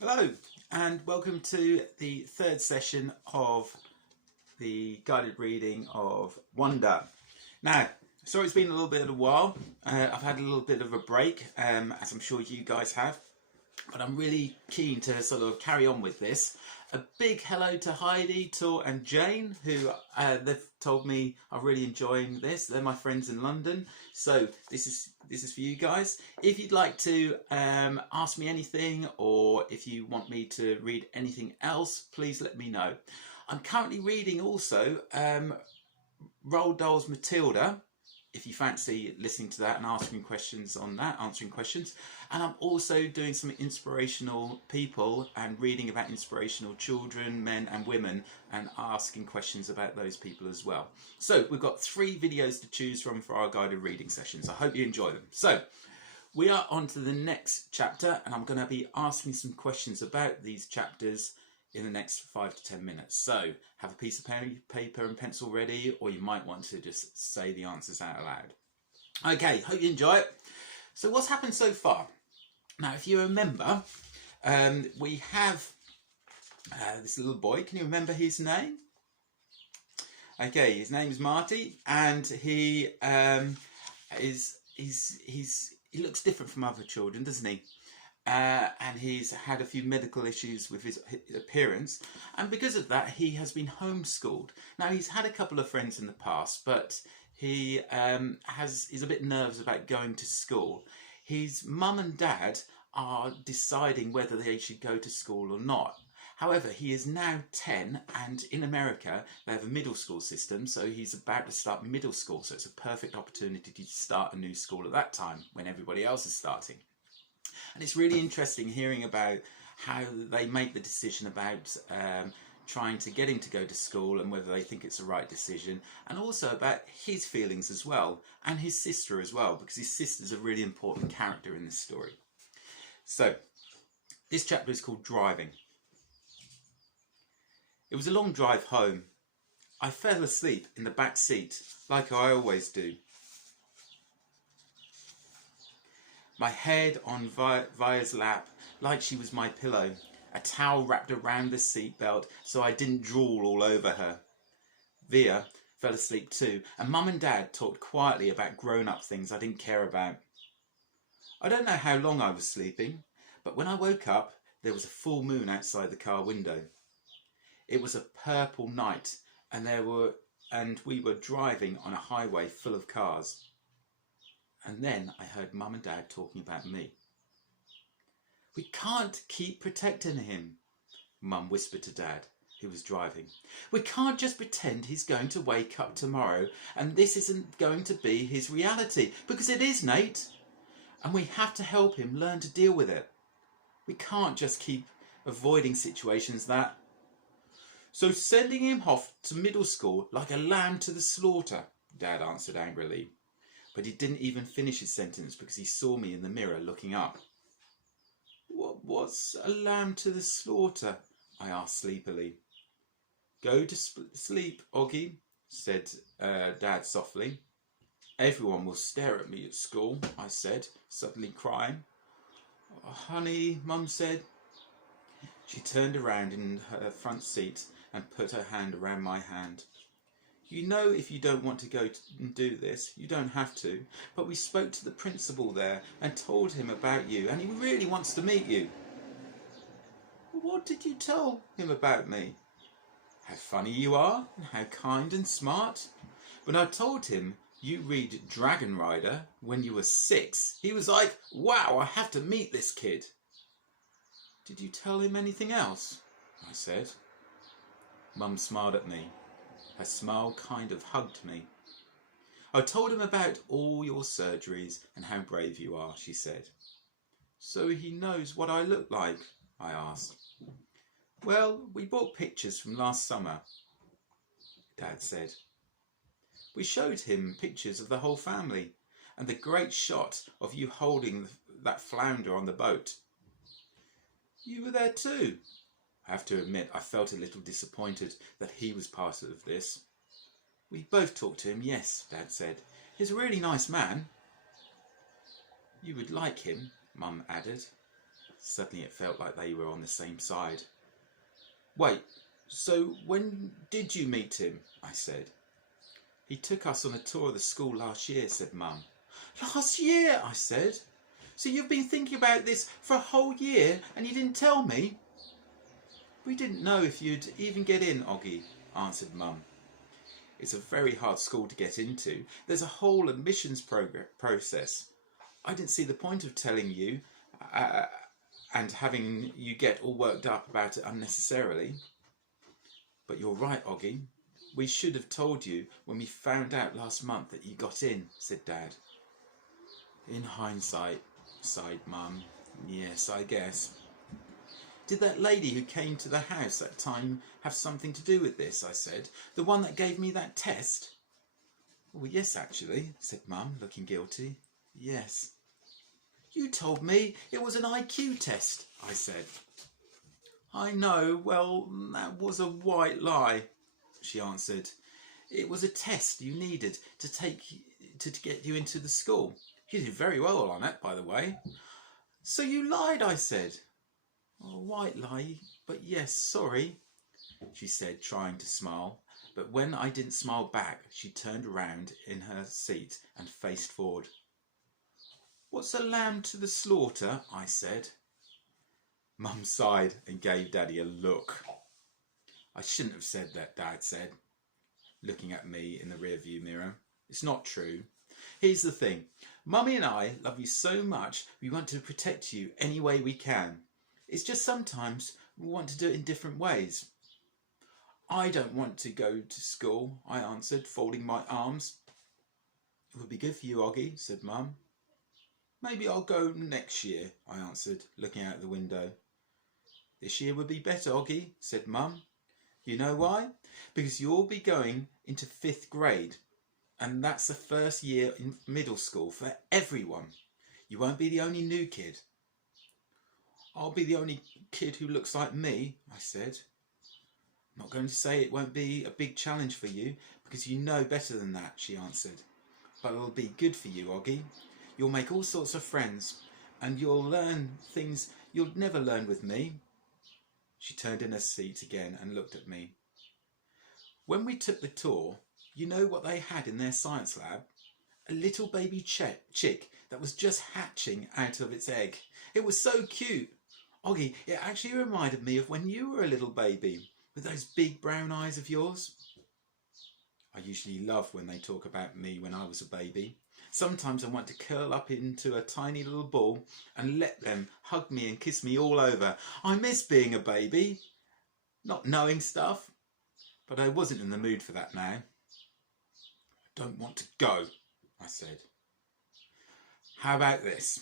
Hello and welcome to the third session of the guided reading of Wonder. Now, sorry it's been a little bit of a while. I've had a little bit of a break, as I'm sure you guys have, but I'm really keen to sort of carry on with this. A big hello to Heidi, Tor and Jane, who they've told me are really enjoying this. They're my friends in London, so this is for you guys. If you'd like to ask me anything, or if you want me to read anything else, please let me know. I'm currently reading also Roald Dahl's Matilda, if you fancy listening to that and asking questions on that, answering questions. And I'm also doing some inspirational people and reading about inspirational children, men and women, and asking questions about those people as well. So we've got 3 videos to choose from for our guided reading sessions. I hope you enjoy them. So we are on to the next chapter, and I'm going to be asking some questions about these chapters in the next 5 to 10 minutes. So have a piece of paper and pencil ready, or you might want to just say the answers out loud. Okay, hope you enjoy it. So what's happened so far? Now, if you remember, we have this little boy. Can you remember his name? Okay, his name is Marty, and he he looks different from other children, doesn't he? And he's had a few medical issues with his appearance, and because of that he has been homeschooled. Now, he's had a couple of friends in the past, but he is a bit nervous about going to school. His mum and dad are deciding whether they should go to school or not. However, he is now 10, and in America they have a middle school system, so he's about to start middle school, so it's a perfect opportunity to start a new school at that time when everybody else is starting. And it's really interesting hearing about how they make the decision about trying to get him to go to school and whether they think it's the right decision, and also about his feelings as well, and his sister as well, because his sister's a really important character in this story. So this chapter is called Driving. It was a long drive home. I fell asleep in the back seat, like I always do. My head on Via's lap, like she was my pillow, a towel wrapped around the seatbelt so I didn't drool all over her. Via fell asleep too, and Mum and Dad talked quietly about grown-up things I didn't care about. I don't know how long I was sleeping, but when I woke up, there was a full moon outside the car window. It was a purple night, and we were driving on a highway full of cars. And then I heard Mum and Dad talking about me. We can't keep protecting him, Mum whispered to Dad, who was driving. We can't just pretend he's going to wake up tomorrow and this isn't going to be his reality, because it is, Nate. And we have to help him learn to deal with it. We can't just keep avoiding situations that... So sending him off to middle school like a lamb to the slaughter, Dad answered angrily. But he didn't even finish his sentence because he saw me in the mirror looking up. What's a lamb to the slaughter? I asked sleepily. Go to sleep, Auggie, said Dad softly. Everyone will stare at me at school, I said, suddenly crying. Oh, honey, Mum said. She turned around in her front seat and put her hand around my hand. You know, if you don't want to go and do this, you don't have to. But we spoke to the principal there and told him about you, and he really wants to meet you. What did you tell him about me? How funny you are, and how kind and smart. When I told him you read Dragon Rider when you were 6, he was like, wow, I have to meet this kid. Did you tell him anything else? I said. Mum smiled at me. Her smile kind of hugged me. I told him about all your surgeries and how brave you are, she said. So he knows what I look like? I asked. Well, we bought pictures from last summer, Dad said. We showed him pictures of the whole family and the great shot of you holding that flounder on the boat. You were there too. I have to admit, I felt a little disappointed that he was part of this. We both talked to him, yes, Dad said. He's a really nice man. You would like him, Mum added. Suddenly it felt like they were on the same side. Wait, so when did you meet him? I said. He took us on a tour of the school last year, said Mum. Last year, I said. So you've been thinking about this for a whole year and you didn't tell me? We didn't know if you'd even get in, Auggie, answered Mum. It's a very hard school to get into. There's a whole admissions process. I didn't see the point of telling you and having you get all worked up about it unnecessarily. But you're right, Auggie. We should have told you when we found out last month that you got in, said Dad. In hindsight, sighed Mum. Yes, I guess. Did that lady who came to the house that time have something to do with this? I said. The one that gave me that test? Well, yes, actually, said Mum, looking guilty. Yes. You told me it was an IQ test, I said. I know, well, that was a white lie, she answered. It was a test you needed to take to get you into the school. You did very well on it, by the way. So you lied, I said. A white lie, but yes, sorry, she said, trying to smile. But when I didn't smile back, she turned around in her seat and faced forward. What's a lamb to the slaughter? I said. Mum sighed and gave Daddy a look. I shouldn't have said that, Dad said, looking at me in the rearview mirror. It's not true. Here's the thing. Mummy and I love you so much we want to protect you any way we can. It's just sometimes we want to do it in different ways. I don't want to go to school, I answered, folding my arms. It would be good for you, Auggie, said Mum. Maybe I'll go next year, I answered, looking out the window. This year would be better, Auggie, said Mum. You know why? Because you'll be going into 5th grade, and that's the first year in middle school for everyone. You won't be the only new kid. I'll be the only kid who looks like me, I said. I'm not going to say it won't be a big challenge for you, because you know better than that, she answered. But it'll be good for you, Auggie. You'll make all sorts of friends, and you'll learn things you'll never learn with me. She turned in her seat again and looked at me. When we took the tour, you know what they had in their science lab? A little baby chick that was just hatching out of its egg. It was so cute. Auggie, it actually reminded me of when you were a little baby, with those big brown eyes of yours. I usually love when they talk about me when I was a baby. Sometimes I want to curl up into a tiny little ball and let them hug me and kiss me all over. I miss being a baby, not knowing stuff, but I wasn't in the mood for that now. I don't want to go, I said. How about this?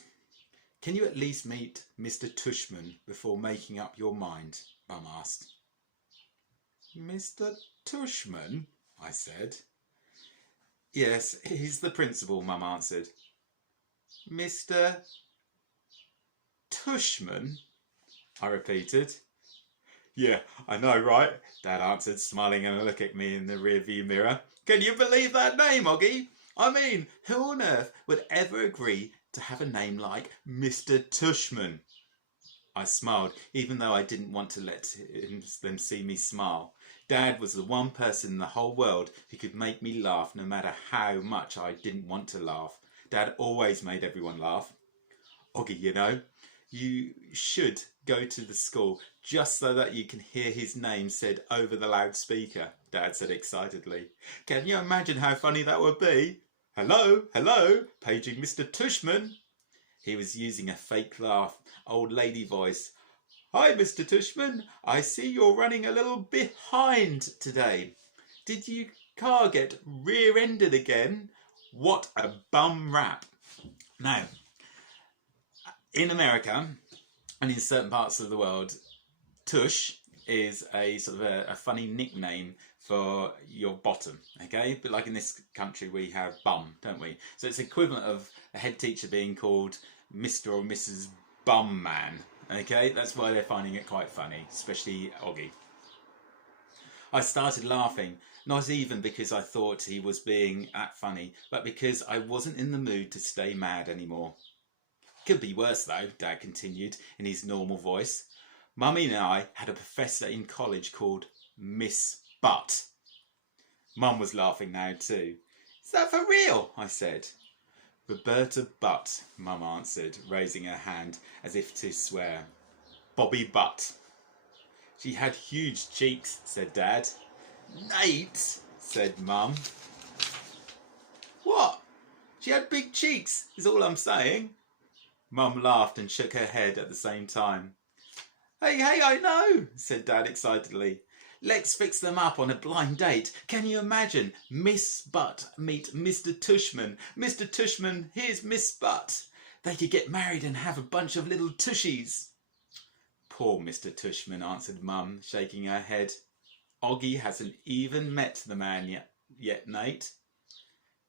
Can you at least meet Mr Tushman before making up your mind? Mum asked. Mr Tushman? I said. Yes, he's the principal, Mum answered. Mr Tushman? I repeated. Yeah, I know, right? Dad answered, smiling and a look at me in the rearview mirror. Can you believe that name, Auggie? I mean, who on earth would ever agree to have a name like Mr Tushman? I smiled, even though I didn't want to let them see me smile. Dad was the one person in the whole world who could make me laugh no matter how much I didn't want to laugh. Dad always made everyone laugh. Auggie, you know, you should go to the school just so that you can hear his name said over the loudspeaker, Dad said excitedly. Can you imagine how funny that would be? Hello, hello, paging Mr Tushman. He was using a fake laugh, old lady voice. Hi, Mr Tushman. I see you're running a little behind today. Did your car get rear-ended again? What a bum rap. Now, in America and in certain parts of the world, tush is a sort of a funny nickname for your bottom, okay? But like in this country, we have bum, don't we? So it's equivalent of a head teacher being called Mr or Mrs Bum Man, okay? That's why they're finding it quite funny, especially Auggie. I started laughing, not even because I thought he was being that funny, but because I wasn't in the mood to stay mad anymore. Could be worse though, Dad continued in his normal voice. Mummy and I had a professor in college called Miss Butt. Mum was laughing now too. Is that for real? I said. Roberta Butt, Mum answered, raising her hand as if to swear. Bobby Butt. She had huge cheeks, said Dad. Nate, said Mum. What? She had big cheeks, is all I'm saying. Mum laughed and shook her head at the same time. Hey, I know, said Dad excitedly. Let's fix them up on a blind date. Can you imagine? Miss Butt meet Mr Tushman. Mr Tushman, here's Miss Butt. They could get married and have a bunch of little tushies. Poor Mr Tushman, answered Mum, shaking her head. Auggie hasn't even met the man yet, Nate.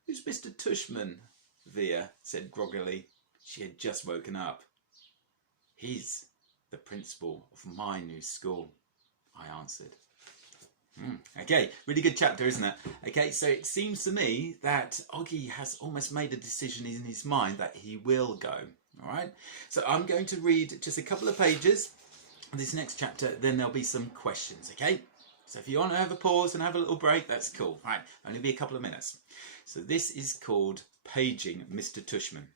Who's Mr Tushman? Via said groggily. She had just woken up. He's the principal of my new school, I answered. Okay, really good chapter, isn't it? Okay, so it seems to me that Auggie has almost made a decision in his mind that he will go. All right, so I'm going to read just a couple of pages of this next chapter, then there'll be some questions, okay? So if you want to have a pause and have a little break, that's cool. Right, only be a couple of minutes. So this is called Paging Mr Tushman.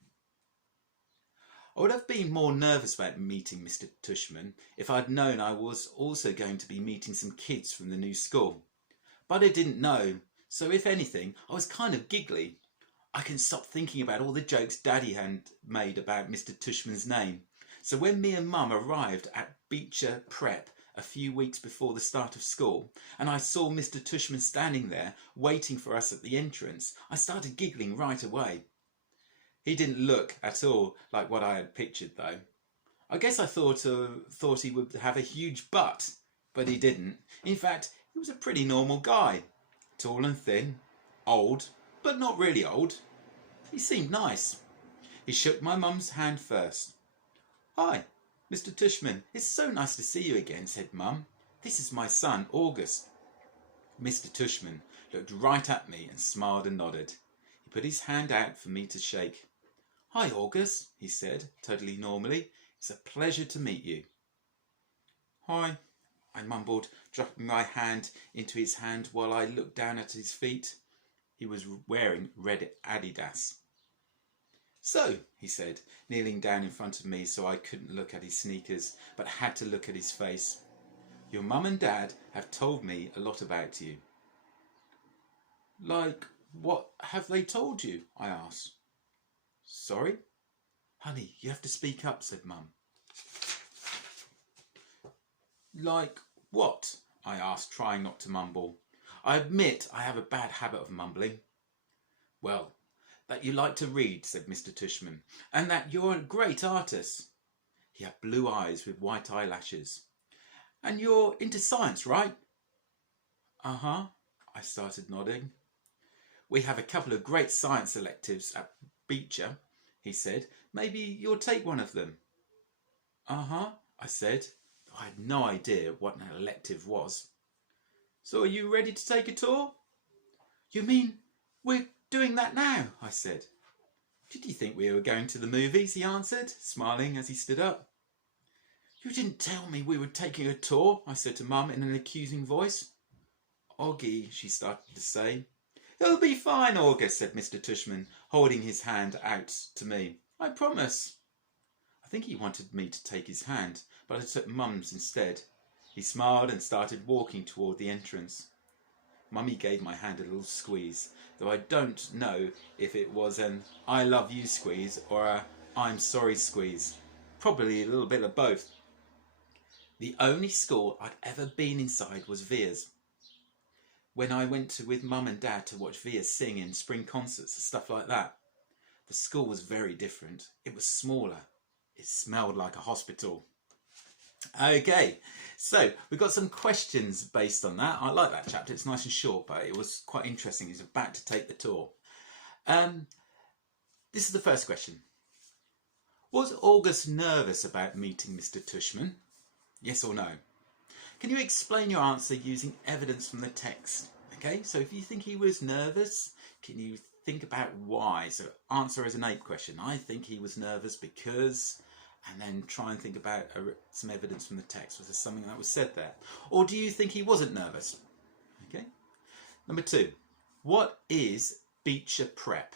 I would have been more nervous about meeting Mr Tushman if I'd known I was also going to be meeting some kids from the new school. But I didn't know, so if anything, I was kind of giggly. I couldn't stop thinking about all the jokes Daddy had made about Mr Tushman's name. So when me and Mum arrived at Beecher Prep a few weeks before the start of school, and I saw Mr Tushman standing there waiting for us at the entrance, I started giggling right away. He didn't look at all like what I had pictured though. I guess I thought he would have a huge butt, but he didn't. In fact, he was a pretty normal guy. Tall and thin, old, but not really old. He seemed nice. He shook my mum's hand first. Hi, Mr Tushman, it's so nice to see you again, said Mum. This is my son, August. Mr Tushman looked right at me and smiled and nodded. He put his hand out for me to shake. Hi, August, he said, totally normally. It's a pleasure to meet you. Hi, I mumbled, dropping my hand into his hand while I looked down at his feet. He was wearing red Adidas. So, he said, kneeling down in front of me so I couldn't look at his sneakers, but had to look at his face. Your mum and dad have told me a lot about you. Like, what have they told you? I asked. Sorry? Honey, you have to speak up, said Mum. Like what? I asked, trying not to mumble. I admit I have a bad habit of mumbling. Well, that you like to read, said Mr Tushman, and that you're a great artist. He had blue eyes with white eyelashes. And you're into science, right? Uh-huh, I started nodding. We have a couple of great science electives at Beecher, he said. Maybe you'll take one of them. Uh-huh, I said. I had no idea what an elective was. So are you ready to take a tour? You mean we're doing that now? I said. Did you think we were going to the movies? He answered, smiling as he stood up. You didn't tell me we were taking a tour, I said to Mum in an accusing voice. Auggie, she started to say. It'll be fine, August, said Mr Tushman, holding his hand out to me. I promise. I think he wanted me to take his hand, but I took Mum's instead. He smiled and started walking toward the entrance. Mummy gave my hand a little squeeze, though I don't know if it was an I love you squeeze or a I'm sorry squeeze. Probably a little bit of both. The only school I'd ever been inside was Via's. When I went with Mum and Dad to watch Via sing in spring concerts and stuff like that. The school was very different. It was smaller. It smelled like a hospital. Okay, so we've got some questions based on that. I like that chapter. It's nice and short, but it was quite interesting. He's about to take the tour. This is the first question. Was August nervous about meeting Mr Tushman? Yes or no? Can you explain your answer using evidence from the text? Okay, so if you think he was nervous, can you think about why. So answer as an ape question. I think he was nervous because, and then try and think about some evidence from the text. Was there something that was said there? Or do you think he wasn't nervous? Okay. Number 2, what is Beecher Prep?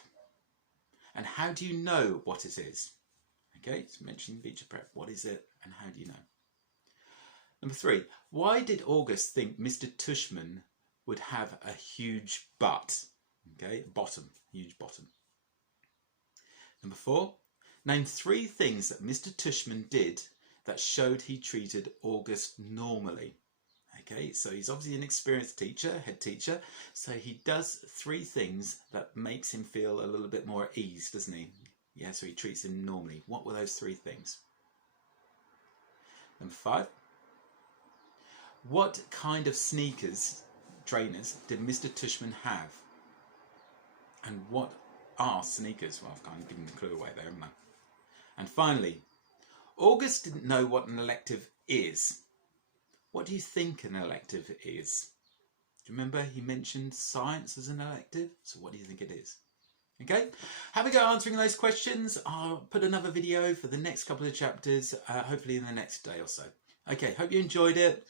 And how do you know what it is? Okay, it's mentioning Beecher Prep. What is it and how do you know? Number 3, why did August think Mr Tushman would have a huge butt? Okay, bottom, huge bottom. Number 4, name 3 things that Mr Tushman did that showed he treated August normally. Okay, so he's obviously an experienced teacher, head teacher, so he does 3 things that makes him feel a little bit more at ease, doesn't he? Yeah, so he treats him normally. What were those 3 things? Number 5, what kind of sneakers, trainers, did Mr Tushman have? And what are sneakers? Well, I've kind of given the clue away there, haven't I? And finally, August didn't know what an elective is. What do you think an elective is? Do you remember he mentioned science as an elective? So what do you think it is? Okay, have a go answering those questions. I'll put another video for the next couple of chapters, hopefully in the next day or so. Okay, hope you enjoyed it.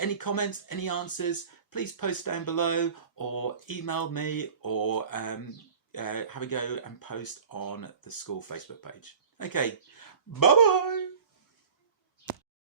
Any comments, any answers, please post down below or email me or have a go and post on the school Facebook page. Okay, bye-bye.